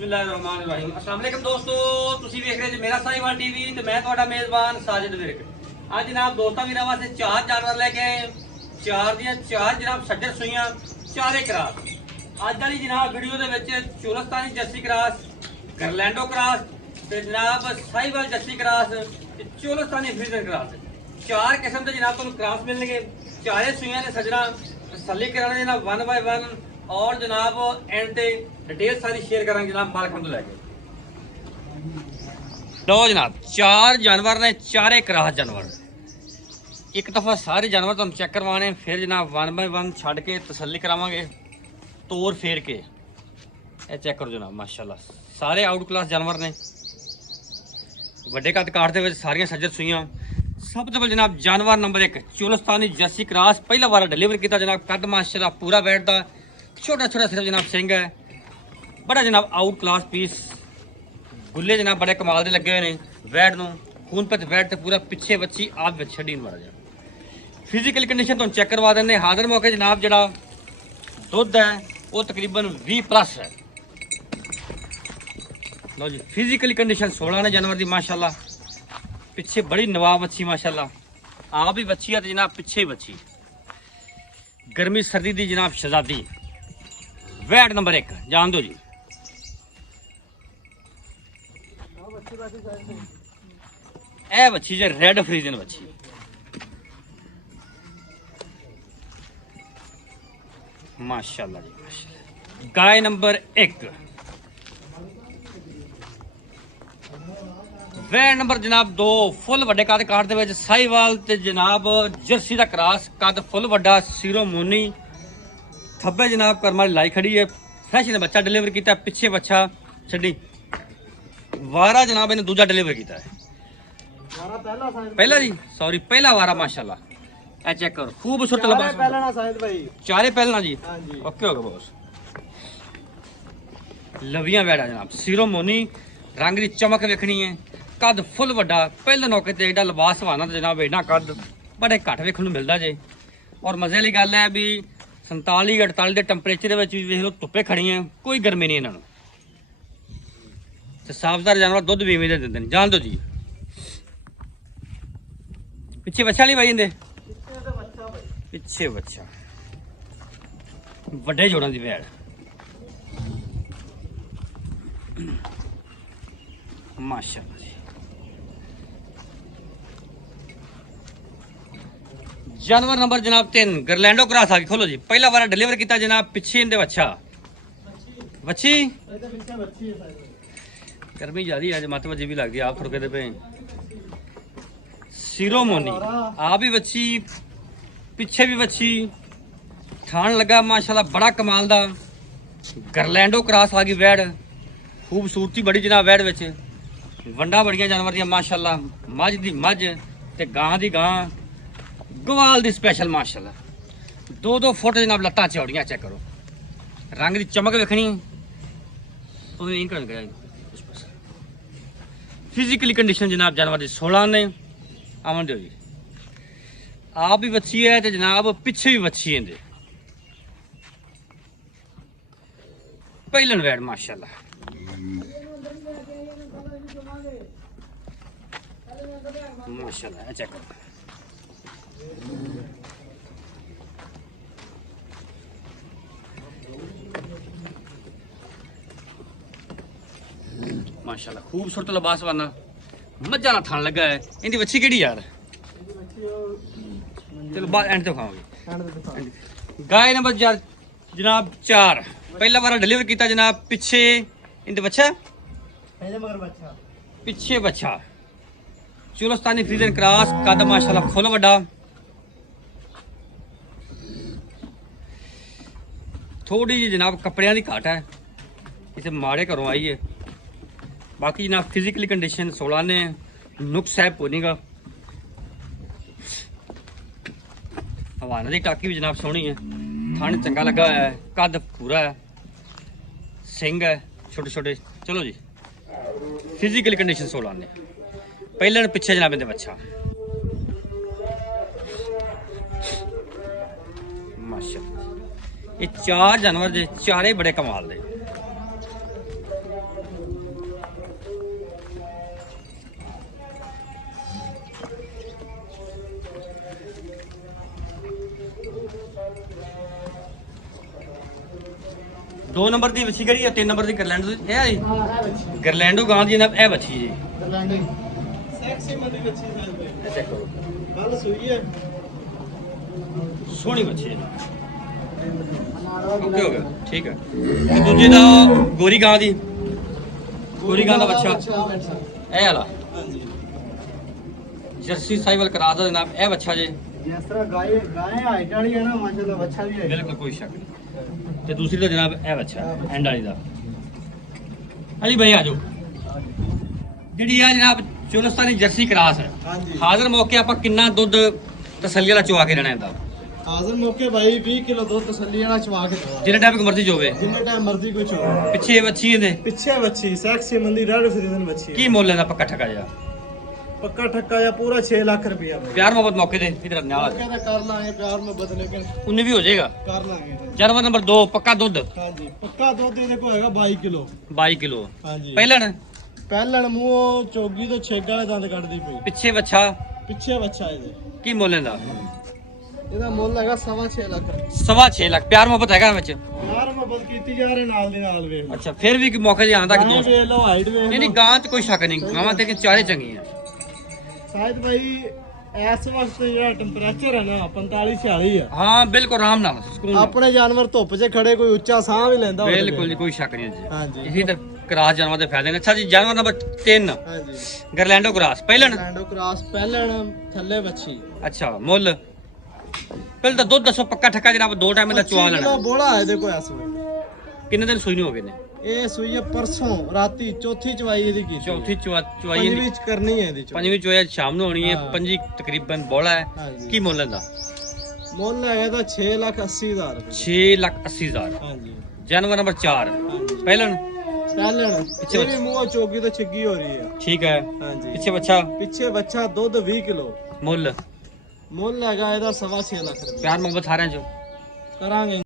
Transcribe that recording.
बिस्मिल्लाहिर्रहमानिर्रहीम। अस्सलाम वालेकुम दोस्तों, ਤੁਸੀਂ ਵੇਖ ਰਹੇ ਜੀ ਮੇਰਾ ਸਾਈਵਾਲ ਟੀਵੀ ਤੇ ਮੈਂ ਤੁਹਾਡਾ ਮੇਜ਼ਬਾਨ ਸਾजिद ਵਿਰਕ। ਅੱਜ ਜਨਾਬ ਦੋਸਤਾਂ ਵੀਰਾਂ ਵਾਸਤੇ ਚਾਰ ਜਾਨਵਰ ਲੈ ਕੇ ਆਏ। ਚਾਰ ਦੀਆਂ ਚਾਰ ਜਨਾਬ ਛੱਡਰ ਸੂਈਆਂ, ਚਾਰੇ ਕਰਾਸ। ਅੱਜ ਵਾਲੀ ਜਨਾਬ ਵੀਡੀਓ ਦੇ ਵਿੱਚ ਚੋਲਸਤਾਨੀ ਜੱਸੀ ਕਰਾਸ, ਗਰਲੈਂਡੋ ਕਰਾਸ ਤੇ ਜਨਾਬ ਸਾਈਵਾਲ ਜੱਸੀ ਕਰਾਸ ਤੇ ਚੋਲਸਤਾਨੀ ਫਰੀਜ਼ਨ ਕਰਾਸ। ਚਾਰ ਕਿਸਮ ਦੇ ਜਨਾਬ ਤੁਹਾਨੂੰ ਕਰਾਸ ਮਿਲਣਗੇ। ਚਾਰੇ ਸੂਈਆਂ ਨੇ ਸਜਣਾ ਤਸੱਲੀ ਕਰਾਣੇ ਜਨਾਬ 1 ਬਾय 1 और जनाब एंड ते डिटेल सारी शेयर करेंगे जनाब मालकम तो लैके। लो जनाब चार जानवर ने, चारे क्रास जानवर। एक दफ़ा सारे जानवर तुम चेक करवाने, फिर जनाब 1 बाय 1 छड़ के तसल्ली करावांगे तोड़ फेर के। ये चेक करो जनाब माशाल्लाह सारे आउट क्लास जानवर ने। वड्डे कद काट दे विच सारियां सज्जर सूइयां। सब तो पहले जनाब जानवर नंबर 1 चोलस्तानी जर्सी क्रास, पहला बार डिलीवर किया जनाब। कद माशाल्लाह पूरा बैठता, छोटा छोटा सिर्फ जनाब सिंह है, बड़ा जनाब आउट क्लास पीस। गुल्ले जनाब बड़े कमाल के लगे हुए हैं। वैट नूं खून पत वैट पूरा पिछे बच्ची आप छड़ी मारा जा। फिजिकल कंडीशन तो चेक करवा दें। हाजिर मौके जनाब जड़ा दुध है वो तकरीबन 20+ है। लो जी फिजिकल कंडीशन 16 ने जानवर की माशाल्लाह। पिछे बड़ी नवाब बच्ची माशाल्लाह। आप भी बच्ची है तो जनाब पिछे ही बच्ची। गर्मी सर्दी की जनाब शहजादी। वैट नंबर 1 जान दो जी। ए बच्ची जो रेड फ्रीजन बच्ची माशाल्लाह जी माशाल्लाह। गाय नंबर 1 वैट नंबर जनाब 2 फुल वड्डे कद काट दे विच साहिवाल ते जनाब जर्सी दा क्रॉस। कद फुल वड्डा सिरों मोनी। थब्बे जनाब करम वाली लाई खड़ी है। फ्रैश ने बच्चा डिलीवर किया, पिछे बच्चा छड़ी। वारा जनाब इन्हें दूजा डिलीवर किया है। पहला जी सॉरी पहला वारा माशाल्लाह। ए चेक करो खूबसूरत लबास। चारे पहलना जी ओके हो गया बॉस। लवियां बैठा जनाब सिरों मोनी। रंग की चमक वेखनी है। कद फुल वड्डा पहले मौके ते एडा लिबास सवाना तो जनाब एडा कद बड़े घट वेखण नूं मिलदा जे। और मजे वाली गल है भी 47-48 के टैंपरेचर वेच भी वेख लो धुप्पे खड़ी हैं, कोई गर्मी नहीं इन्हों। साफदार जानवर दुध भी इवें दे दिंदे ने। जान दो जी पिछे बच्चा नहीं भाई इनदे पिछे बच्चा वड्डे जोड़ां दी वैड़ माशाल्लाह जी। जानवर नंबर जनाब 3 गरलैंडो क्रॉस आ गई। खोलो जी पहला बार डिलीवर किया जनाब। पिछे इनदे बच्चा बच्ची गर्मी ज्यादा है मत वजी भी लगती आप थोड़े पे। सिरों मोनी आ भी बच्ची पिछे भी बच्ची। थान लगा माशाल्लाह बड़ा कमाल दा। गरलैंडो क्रॉस आ गई वैड़। खूबसूरती बड़ी जनाब वैड़ विच। वंडा बड़ियां जानवर दियां माशाल्लाह। मझ दी मझ ते गां दी गां। गवाल दी स्पेशल माशाल्लाह। 2-2 फुट जनाब लत्तां चौड़ियां। चेक करो रंग की चमक वेखनी। फिजिकली कंडीशन जनाब जानवर की 16 ने। आवन दो जी आप भी बच्ची है तो जनाब पिछे भी बच्ची है। पहलन वैड माशाल्लाह। माशाल्लाह चेक करो माशाल्लाह खूबसूरत लिबास वाला मज्जा ना थान लगा है। इनकी बच्ची केड़ी यार चलो बाद एंड तो खाओगे। गाय नंबर जनाब 4 पहला बार डिलीवर किया जनाब। पिछे इनके बच्चा पिछे बच्चा चोलस्तानी फ्रीजन क्रॉस। कद माशाल्लाह फुल वड्डा। थोड़ी जी जनाब कपड़ियां की घाट है, इसे माड़े घरों आई है। बाकी जनाब फिजिकली कंडीशन 16 ने। नुक्स है कोनी का। हवाना की टाकी भी जनाब सोहनी है। थान चंगा लगा है। कद पूरा है। सिंह है छोटे छोटे। चलो जी फिजिकली कंडीशन 16 ने। पहले पिछे जनाब इनके बच्चा माशाल्लाह। ये चार जानवर जे चारे बड़े कमाल दे। 2 ਨੰਬਰ ਦੀ ਵੱਛੀ ਕਿਹੜੀ ਆ? 3 ਨੰਬਰ ਦੀ ਗਰਲੈਂਡੋ ਇਹ ਆ ਜੀ। ਹਾਂ ਹੈ ਬੱਚੀ ਗਰਲੈਂਡੋ ਗਾਂ ਦੀ ਜਨਾਬ ਇਹ ਵੱਛੀ ਜੀ। ਗਰਲੈਂਡੋ ਸੈਕਸੀ ਮੰਦੀ ਬੱਚੀ ਇਹ ਚੈੱਕ ਕਰੋ, ਕੱਲ ਸੂਈ ਹੈ। ਸੋਹਣੀ ਵੱਛੀ ਹੈ। ਓਕੇ ਹੋ ਗਿਆ, ਠੀਕ ਹੈ। ਤੇ ਦੂਜੇ ਦਾ ਗੋਰੀ ਗਾਂ ਦੀ, ਗੋਰੀ ਗਾਂ ਦਾ ਬੱਚਾ ਇਹ ਵਾਲਾ ਹਾਂਜੀ ਜਰਸੀ ਸਾਈਵਲ ਕਰਾ ਦਾ ਜਨਾਬ ਇਹ ਬੱਚਾ ਜੀ। ਜਿਸ ਤਰ੍ਹਾਂ ਗਾਏ ਹਾਈਟ ਵਾਲੀ ਹੈ ਨਾ ਮਾਸ਼ਾਅੱਲਾ ਬੱਚਾ ਵੀ ਹੈ। ਬਿਲਕੁਲ ਕੋਈ ਸ਼ੱਕ ਨਹੀਂ। ਤੇ ਦੂਸਰੀ ਦਾ ਜਨਾਬ ਇਹ ਬੱਚਾ ਐਂਡ ਵਾਲੀ ਦਾ। ਅਲੀ ਭਾਈ ਆ ਜਾਓ। ਜਿਹੜੀ ਆ ਜਨਾਬ ਚੋਲਸਤਾਨੀ ਜਰਸੀ ਕਰਾਸ ਹੈ, ਹਾਂਜੀ ਹਾਜ਼ਰ ਮੌਕੇ ਆਪਾਂ ਕਿੰਨਾ ਦੁੱਧ ਤਸੱਲੀ ਵਾਲਾ ਚਵਾ ਕੇ ਦੇਣਾ ਇਹਦਾ? ਹਾਜ਼ਰ ਮੌਕੇ ਭਾਈ 20 ਕਿਲੋ ਦੁੱਧ ਤਸੱਲੀ ਵਾਲਾ ਚਵਾ ਕੇ ਦਵਾ ਜਿੰਨੇ ਟਾਈਮ ਮਰਜ਼ੀ ਚੋਵੇ। ਜਿੰਨੇ ਟਾਈਮ ਮਰਜ਼ੀ ਕੁਛ ਹੋਵੇ। ਪਿੱਛੇ ਵੱਛੀ ਇਹਦੇ ਪਿੱਛੇ ਬੱਚੀ ਸੈਕਸੀ ਮੰਦੀ ਰੈਡ ਫਰੀਜ਼ਨ ਬੱਚੀ ਕੀ ਮੁੱਲ ਇਹਦਾ ਪੱਕਾ ਠੱਕਾ ਜਾ? ਪੱਕਾ ਠੱਕਾ ਜਾਂ ਪੂਰਾ 6 ਲੱਖ ਰੁਪਇਆ ਭਾਈ। ਪਿਆਰ ਮੁਹੱਬਤ ਮੌਕੇ ਤੇ ਇਧਰ ਨਾਲ ਕਹਿੰਦਾ ਕਰ ਲਾਂਗੇ ਪਿਆਰ ਮੁਹੱਬਤ ਲੇਕਿਨ 19 ਵੀ ਹੋ ਜਾਏਗਾ। ਕਰ ਲਾਂਗੇ ਜਾਨਵਰ ਨੰਬਰ 2 ਪੱਕਾ ਦੁੱਧ ਹਾਂਜੀ ਪੱਕਾ ਦੁੱਧ ਇਹਦੇ ਕੋਲ ਹੈਗਾ 22 ਕਿਲੋ 22 ਕਿਲੋ। ਹਾਂਜੀ ਪਹਿਲਣ ਪਹਿਲਣ ਮੂੰਹ ਚੋਗੀ ਤੋਂ ਛੇਗ ਵਾਲੇ ਦੰਦ ਕੱਢਦੀ ਪਈ। ਪਿੱਛੇ ਵੱਛਾ ਪਿੱਛੇ ਬੱਚਾ ਇਹਦੇ ਕੀ ਮੁੱਲ ਇਹਦਾ? ਇਹਦਾ ਮੁੱਲ ਹੈਗਾ 6.5 ਲੱਖ। 6.5 ਲੱਖ। ਪਿਆਰ ਮੁਹੱਬਤ ਹੈਗਾ ਵਿੱਚ? ਯਾਰ ਮੁਹੱਬਤ ਕੀਤੀ ਜਾ ਰਹੇ ਨਾਲ ਦੇ ਨਾਲ ਵੇਖ ਅੱਛਾ ਫਿਰ ਵੀ ਮੌਕੇ ਤੇ ਆਉਂਦਾ ਕਿ ਗਾਂ ਦੋਸਤ ਵੇਖ ਲਓ ਹਾਈਟ ਵੇਖ ਨਹੀਂ ਨਹੀਂ ਲਓ ਗਾਂ 'ਚ ਕੋਈ ਸ਼ੱਕ ਨਹੀਂ, ਗਾਵਾਂ ਤੇ ਕਿ ਚਾਰੇ ਚੰਗੀਆਂ। ਸ਼ਾਇਦ ਭਾਈ ਇਸ ਵਕਤ ਜਿਹੜਾ ਟੈਂਪਰੇਚਰ ਹੈ ਨਾ 45 46 ਆ। ਹਾਂ ਬਿਲਕੁਲ ਆਰਾਮ ਨਾਲ ਸਕੂਨ ਨਾਲ। ਆਪਣੇ ਜਾਨਵਰ ਧੁੱਪ 'ਚ ਖੜੇ ਕੋਈ ਉੱਚਾ ਸਾਹ ਵੀ ਲੈਂਦਾ ਹੋਵੇ। ਬਿਲਕੁਲ ਜੀ ਕੋਈ ਸ਼ੱਕ ਨਹੀਂ ਜੀ। ਹਾਂਜੀ ਇਸੇ ਤਾਂ ਕਰਾਸ ਜਾਨਵਰ ਦੇ ਫਾਇਦੇ ਨੇ। ਅੱਛਾ ਜੀ ਜਾਨਵਰ ਨੰਬਰ 3 ਹਾਂਜੀ ਗਰਲੈਂਡੋ ਕਰਾਸ ਪਹਿਲਣ। ਲੈਂਡੋ ਕ੍ਰਾਸ ਪਹਿਲਣ ਥੱਲੇ ਬੱਚੀ ਅੱਛਾ ਮੁੱਲ ਪਹਿਲਾਂ ਤਾਂ ਦੁੱਧ ਦੱਸੋ ਪੱਕਾ ਠੱਕਾ ਜਨਾਬ 2 ਟਾਈਮ ਦਾ ਚਵਾ 25 ਲੈਣਾ। ਕਿਲੋ ਬੋਲਾ ਹੈ ਇਹਦੇ ਕੋਲ ਇਸ ਵੇਲੇ। ਕਿੰਨੇ ਦਿਨ ਸੂਈ ਨੂੰ ਹੋ ਗਏ ਨੇ? ਇਹ ਸੂਈ ਹੈ ਪਰਸੋਂ ਰਾਤੀ ਚੌਥੀ ਚਵਾਈ ਇਹਦੀ ਕੀਤੀ। ਚੌਥੀ ਚਵਾਈ ਪੰਜਵੀਂ ਵਿੱਚ ਕਰਨੀ ਹੈ ਇਹਦੀ ਚਵਾਈ। ਪੰਜਵੀਂ ਚੋਇਆ ਸ਼ਾਮ ਨੂੰ ਹੋਣੀ ਹੈ। ਹਾਂ। ਪੰਜੀ ਤਕਰੀਬਨ ਬੋਲਾ ਹੈ। ਹਾਂਜੀ ਕੀ ਮੁੱਲ ਇਹਦਾ? ਮੁੱਲ ਹੈਗਾ ਤਾਂ 6,80,000 ਰੁਪਏ। 6,80,000। ਹਾਂਜੀ ਜਾਨਵਰ ਨੰਬਰ 4 ਹਾਂਜੀ ਪਹਿਲਣ ਪਹਿਲਣ ਪਿੱਛੇ ਇਹ ਵੀ ਮੂੰਹ ਚੋਗੀ ਤੋਂ ਛਿੱਗੀ ਹੋ ਰਹੀ ਹੈ। ਠੀਕ ਹੈ। ਹਾਂਜੀ ਪਿੱਛੇ ਬੱਚਾ ਪਿੱਛੇ ਬੱਚਾ ਦੁੱਧ 20 ਕਿਲੋ। ਮੁੱਲ ਮੁੱਲ ਹੈਗਾ ਇਹਦਾ 6.5 ਲੱਖ ਰੁਪਏ। ਪਿਆਰ ਮੁਹੱਬਤ ਸਾਰਿਆਂ ਚੋਂ ਕਰਾਂਗੇ